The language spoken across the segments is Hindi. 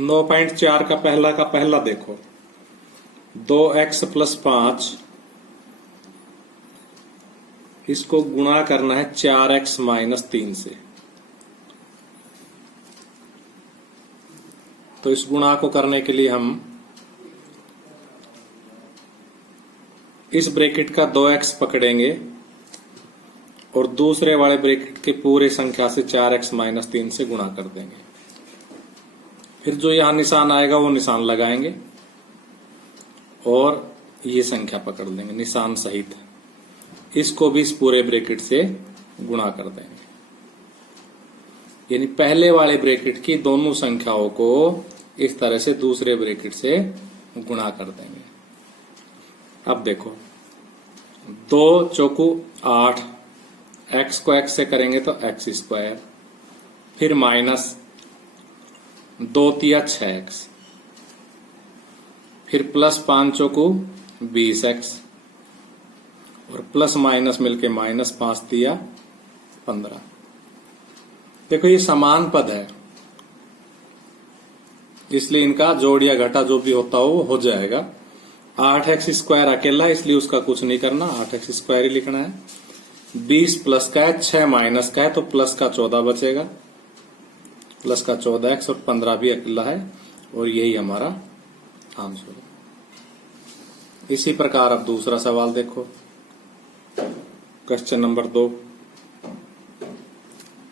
9.4 का पहला देखो, 2x + 5, इसको गुणा करना है 4x - 3 से। तो इस गुणा को करने के लिए हम इस ब्रैकेट का 2x पकड़ेंगे और दूसरे वाले ब्रैकेट के पूरे संख्या से 4x - 3 से गुणा कर देंगे। फिर जो यहां निशान आएगा वो निशान लगाएंगे और ये संख्या पकड़ लेंगे निशान सहित। इसको भी इस पूरे ब्रैकेट से गुणा कर देंगे, यानी पहले वाले ब्रैकेट की दोनों संख्याओं को इस तरह से दूसरे ब्रैकेट से गुणा कर देंगे। अब देखो, 2 चौकू 8, x को x से करेंगे तो x², फिर माइनस 2 तिया 6x, फिर प्लस 5 चौकू 20x, और प्लस माइनस मिलके -5 तिया 15। देखो ये समान पद है, इसलिए इनका जोड़ या घटा जो भी होता हो वो हो जाएगा। 8x² अकेला, इसलिए उसका कुछ नहीं करना, 8x² ही लिखना है। 20 प्लस का है, 6 माइनस का है, तो प्लस का 14 बचेगा, प्लस का 14x, और 15 भी अकेला है, और यही हमारा आंसर है। इसी प्रकार अब दूसरा सवाल देखो, क्वेश्चन नंबर 2,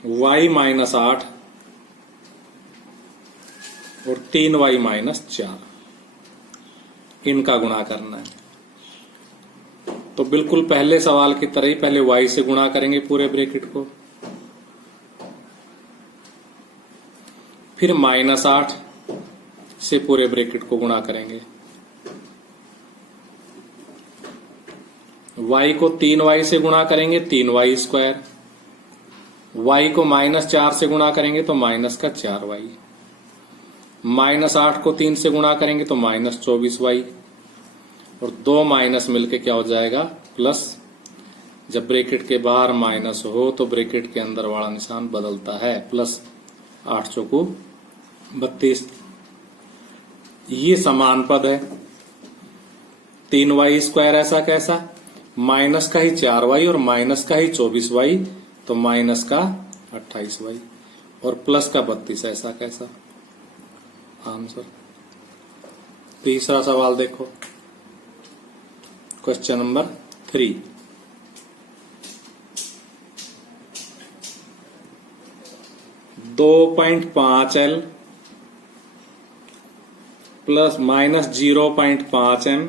y - 8 और 3y - 4, इनका गुणा करना है। तो बिल्कुल पहले सवाल की तरह ही पहले y से गुणा करेंगे पूरे ब्रैकेट को, फिर -8 से पूरे ब्रैकेट को गुणा करेंगे। y को 3y से गुणा करेंगे 3y², y को -4 से गुणा करेंगे तो -4y, -8 को 3 से गुणा करेंगे तो -24y, और 2 माइनस मिलके क्या हो जाएगा प्लस। जब ब्रैकेट के बाहर माइनस हो तो ब्रैकेट के अंदर वाला निशान बदलता है, प्लस 8 चौकू 32। ये समान पद है। 3y² ऐसा कैसा, माइनस का ही 4y और माइनस का ही 24y, तो माइनस का 28y, और प्लस का 32 ऐसा कैसा, आंसर। तीसरा सवाल देखो, question number 3, (2.5L plus -0.5M),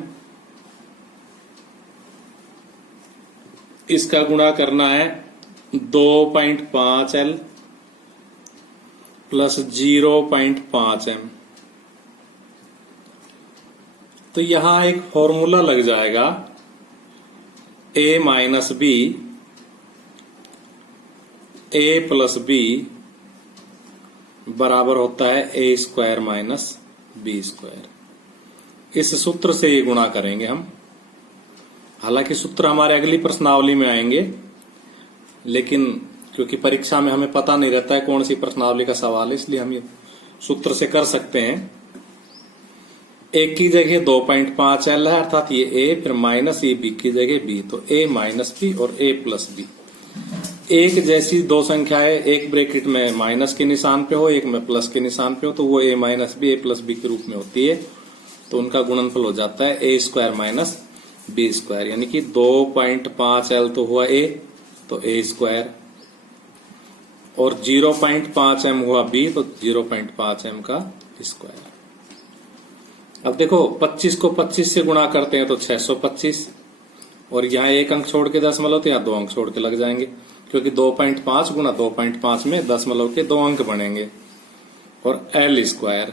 इसका गुणा करना है 2.5L प्लस 0.5M। तो यहां एक फॉर्मूला लग जाएगा, a - b a + b बराबर होता है a² - b²। इस सूत्र से ये गुणा करेंगे हम। हालांकि सूत्र हमारे अगली प्रश्नावली में आएंगे, लेकिन क्योंकि परीक्षा में हमें पता नहीं रहता है कौन सी प्रश्नावली का सवाल है, इसलिए हम ये सूत्र से कर सकते हैं। एक की जगह 2.5L है, अर्थात ये a, फिर माइनस ये b की जगह b, तो a - b और a + b। एक जैसी दो संख्याएं एक ब्रैकेट में माइनस के निशान पे हो, एक में प्लस के निशान पे हो, तो वो a - b a + b के रूप में होती है, तो उनका गुणनफल हो जाता है a² - b², यानी कि 2.5L तो हुआ a, तो a², और 0.5M हुआ b, तो 0.5M का स्क्वायर। अब देखो 25 को 25 से गुणा करते हैं तो 625, और यहाँ एक अंक छोड़ के दशमलव, तो यहाँ 2 अंक छोड़ के लग जाएंगे, क्योंकि 2.5 गुणा 2.5 में दशमलव के 2 अंक बनेंगे, और L²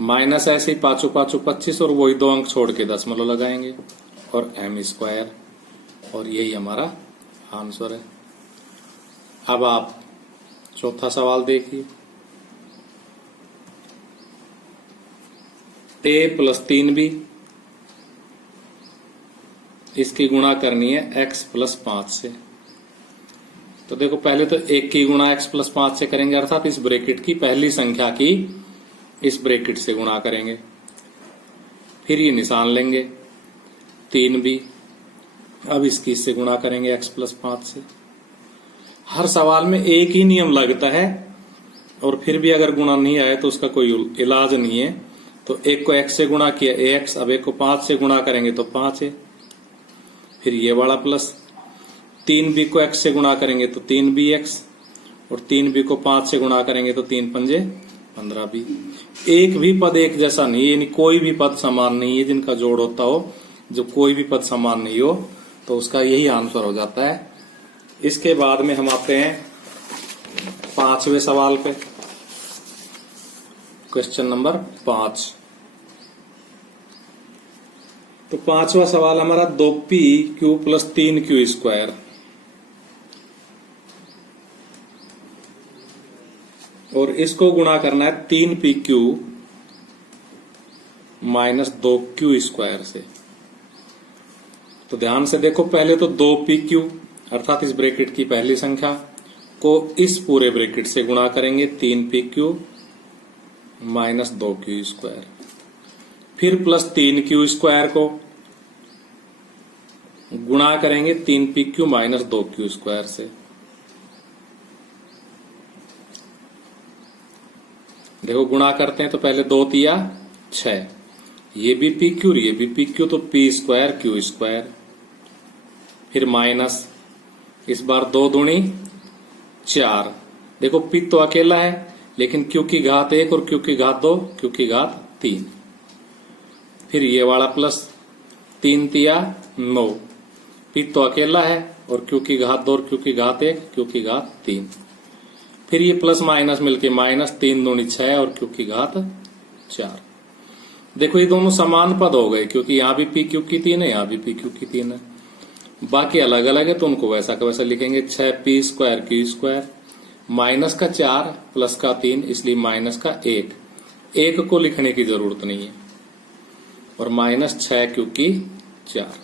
माइनस ऐसे ही 5 5 25, और वही 2 अंक छोड़ के दशमलव लगाएंगे, और M², और यही हमारा आंसर है। अब आप चौथा सवाल देखिए, a + 3b, इसकी गुणा करनी है x + 5 से। तो देखो पहले तो 1 की गुणा x + 5 से करेंगे, अर्थात इस ब्रैकेट की पहली संख्या की इस ब्रैकेट से गुणा करेंगे, फिर ये निशान लेंगे 3b, अब इसकी इससे गुणा करेंगे x + 5 से। हर सवाल में एक ही नियम लगता है और फिर भी अगर गुणा नहीं आए तो उसका कोई इलाज नहीं है। तो एक को x से गुणा किया ax, अब एक को 5 से गुणा करेंगे तो 5 है, फिर ये वाला प्लस 3b को x से गुणा करेंगे तो 3bx, और 3b को 5 से गुणा करेंगे तो 3 पंजे 15b। एक भी पद एक जैसा नहीं है, यानी कोई भी पद समान नहीं है जिनका जोड़ होता हो। जब कोई भी पद समान नहीं हो तो उसका यही आंसर हो जाता है। इसके बाद में हम आते हैं 5वें सवाल पे, क्वेश्चन नंबर 5। तो 5वां सवाल हमारा 2pq + 3q², और इसको गुणा करना है 3pq - 2q² से। तो ध्यान से देखो, पहले तो 2pq अर्थात इस ब्रैकेट की पहली संख्या को इस पूरे ब्रैकेट से गुणा करेंगे 3pq - 2q², फिर प्लस 3q² को गुणा करेंगे 3pq - 2q² से। देखो गुणा करते हैं तो पहले 2 तिया 6, ये भी pq और ये भी pq, तो p² q², फिर माइनस, इस बार 2 दूनी 4। देखो p तो अकेला है लेकिन q की घात 1 और q की घात 2, q की घात 3, फिर ये वाला प्लस 3 तिया 9, p तो अकेला है और q की घात 2 और q की घात 1, q की घात 3, फिर ये प्लस माइनस मिलके माइनस 3 दूनी 6 और q की घात 4। देखो ये दोनों समान पद हो गए क्योंकि यहाँ भी pq की 3 है, यहाँ भी pq की 3 है। बाकी अलग अलग है तो उनको वैसा का वैसा लिखेंगे। 6p² q², माइनस का 4 प्लस का 3, इसलिए माइनस का 1 को लिखने की जरूरत नहीं है, और -6q की 4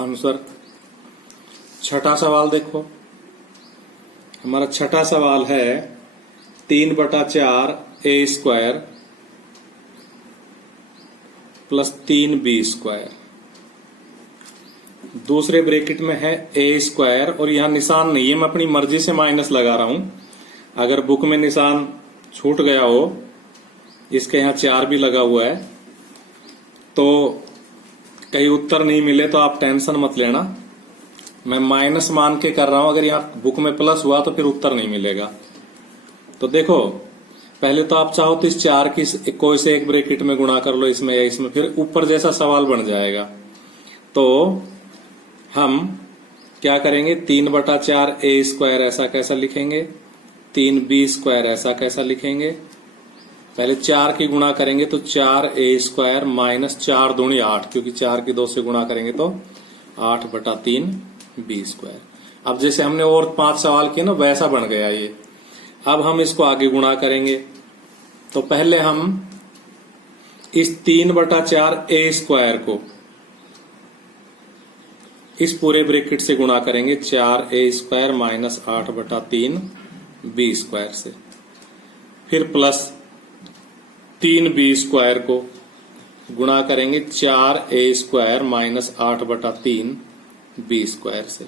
आंसर। छठा सवाल देखो, हमारा छठा सवाल है 3/4 a² + 3b²। दूसरे ब्रैकेट में है a² और यहां निशान नहीं है, मैं अपनी मर्जी से माइनस लगा रहा हूं। अगर बुक में निशान छूट गया हो, इसके यहां 4 भी लगा हुआ है, तो कहीं उत्तर नहीं मिले तो आप टेंशन मत लेना, मैं माइनस मान के कर रहा हूं। अगर यहाँ बुक में प्लस हुआ तो फिर उत्तर नहीं मिलेगा। तो देखो पहले तो आप चाहो तो इस 4 की कोई से एक ब्रैकेट में गुणा कर लो, इसमें या इसमें, फिर ऊपर जैसा सवाल बन जाएगा। तो हम क्या करेंगे, 3/4 a² ऐसा कैसा लिखेंगे, 3b² ऐसा कैसा लिखेंगे। पहले 4 की गुणा करेंगे तो 4a² - 4 दूनी 8, क्योंकि 4 की 2 से गुणा करेंगे तो 8/3 b²। अब जैसे हमने और 5 सवाल किए ना, वैसा बन गया ये। अब हम इसको आगे गुणा करेंगे तो पहले हम इस 3/4 a² को इस पूरे ब्रैकेट से गुणा करेंगे 4a² - 8/3 b² से, फिर प्लस 3b² को गुणा करेंगे 4a² - 8/3 b² से।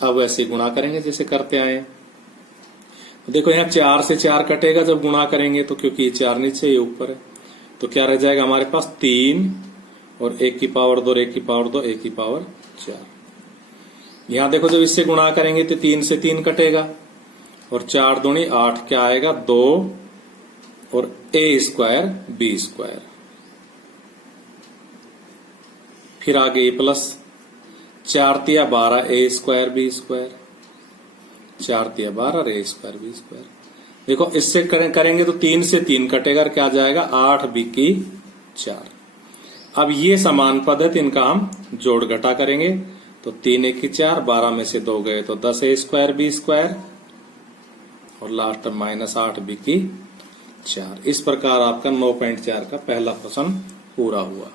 अब ऐसे गुणा करेंगे जैसे करते आए। देखो यहाँ 4 से 4 कटेगा जब गुणा करेंगे तो, क्योंकि ये 4 नीचे ये ऊपर है, तो क्या रह जाएगा हमारे पास 3 और 1 की पावर 2 और 1 की पावर 2, 1 की पावर 4। यहाँ देखो जब इससे गुणा करेंगे तो 3 से 3 कटेगा और 4 दूनी 8, क्या आएगा 2 और a² b²। फिर आगे प्लस 4 तिया 12 a² b², 4 तिया 12 और a² b²। देखो इससे करेंगे तो 3 से 3 कटेगा, क्या जाएगा 8b की 4। अब ये समान पद है तो इनका हम जोड़ घटा करेंगे तो 3 1 की 4, 12 में से 2 गए तो 10 a² b² और लास्ट -8b की 4। इस प्रकार आपका 9.4 का पहला प्रश्न पूरा हुआ।